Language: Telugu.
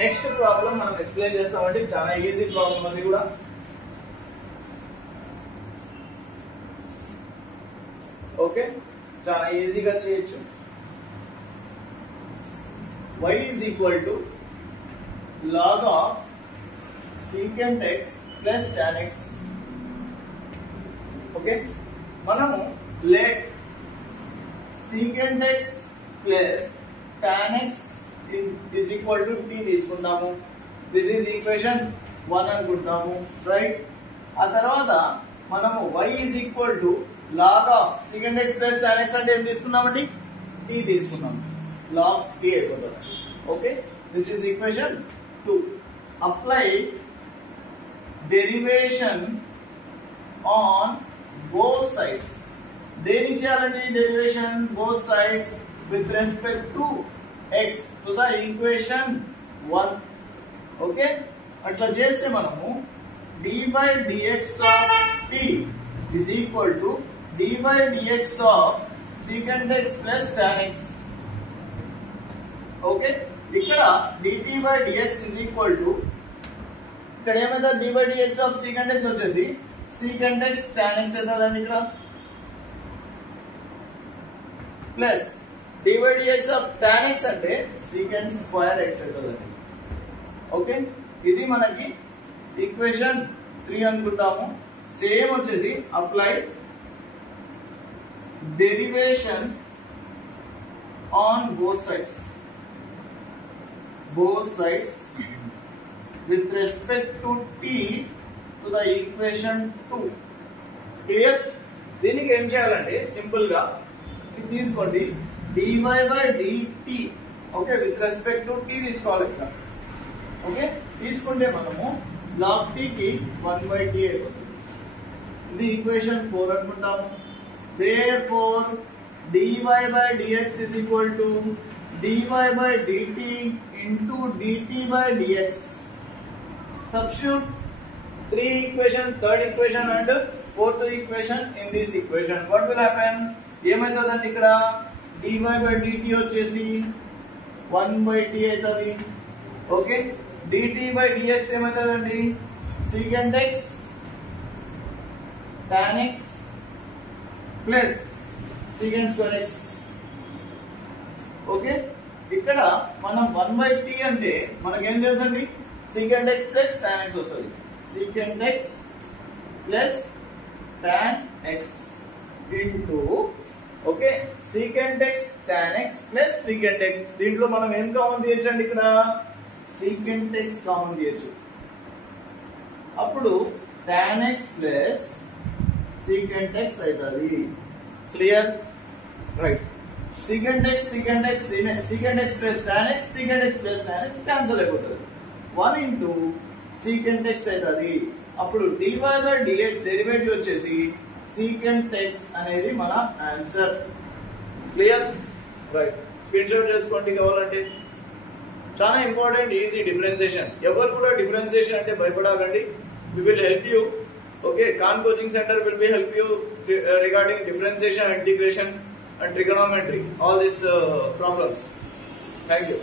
నెక్స్ట్ ప్రాబ్లం మనం ఎక్స్ప్లెయిన్ చేస్తామంటే చాలా ఈజీ ప్రాబ్లం అది కూడా. ఓకే, చాలా ఈజీగా చేయొచ్చు. y is equal to log of secant x plus tan x. Okay, మనము let secant x plus tan x is equal to t తీసుకుంటాము. దిస్ ఈజ్ ఈక్వేషన్ 1 అనుకుంటాము, రైట్? ఆ తర్వాత మనము y is equal to log of secant x plus tan x అంటే ఏం తీసుకున్నామండి? t తీసుకున్నాము. log t అయిపోతుంది. Okay, this is equation 2. Apply derivation on both sides. దేని చేయాలండి derivation? both sides with respect to x to the equation 1. Okay, అట్లా చేస్తే మనము d by dx of t is equal to d by dx of secant x plus tan x. Okay, ఇక్కడ dt by dx is equal to ఇక్కడ ఏమైతే d by dx of secant x వచ్చేసి secant x tan x అవుతుందండి ఇక్కడ, plus d by dx of tan x అంటే secant square x అవుతుందండి. ఓకే, ఇది మనకి ఈక్వేషన్ 3 అనుకుంటాము. సేమ్ వచ్చేసి apply derivation on both sides with respect to t to the equation 2. Clear? దీనికి ఏం చేయాలంటే సింపుల్ గా ఇది తీసుకోండి, dy by dt. Okay, with respect to t తీసుకోవాలి ఇక్కడ. ఓకే, తీసుకుంటే మనము log t కి 1 by t అయిపోతుంది. ఇది ఈక్వేషన్ 4 అనుకుంటాము. therefore dy by dx is equal to dy by dt into dt by dx. Substitute 3 equation, 3rd equation and 4th equation in this equation. What will happen? ఏమైతుందండి ఇక్కడ dy by dt వచ్చేసి 1 by t అవుతుంది. Okay, dt by dx ఏమైతుందండి? secant x tan x plus secant square x. Okay, ఇక్కడ మనం 1 by t అంటే మనకేం తెలుసండి? secant x plus tan x వస్తుంది. secant x plus tan x into okay secant x tan x plus secant x. దీంట్లో మనం ఏం కామన్ తీయొచ్చండి? ఇక్కడ secant x కామన్ తీయొచ్చు. అప్పుడు tan x plus secant x అవుతుంది. Clear? Right. secant x secant x plus tan x secant x plus tan x cancel అయిపోతుంది. 1 into secant x అవుతుంది. అప్పుడు dy by dx డెరివేటివ్ వచ్చేసి secant x అనేది మన answer. Clear? Right. Screen shot చేసుకోండి కావాలంటే. చాలా ఇంపార్టెంట్ ఈజీ డిఫరెన్సియేషన్. ఎవరు కూడా డిఫరెన్సియేషన్ అంటే భయపడకండి. we will help you. Okay, Khan Coaching Center will be help you regarding differentiation, integration and trigonometry, all these problems. Thank you.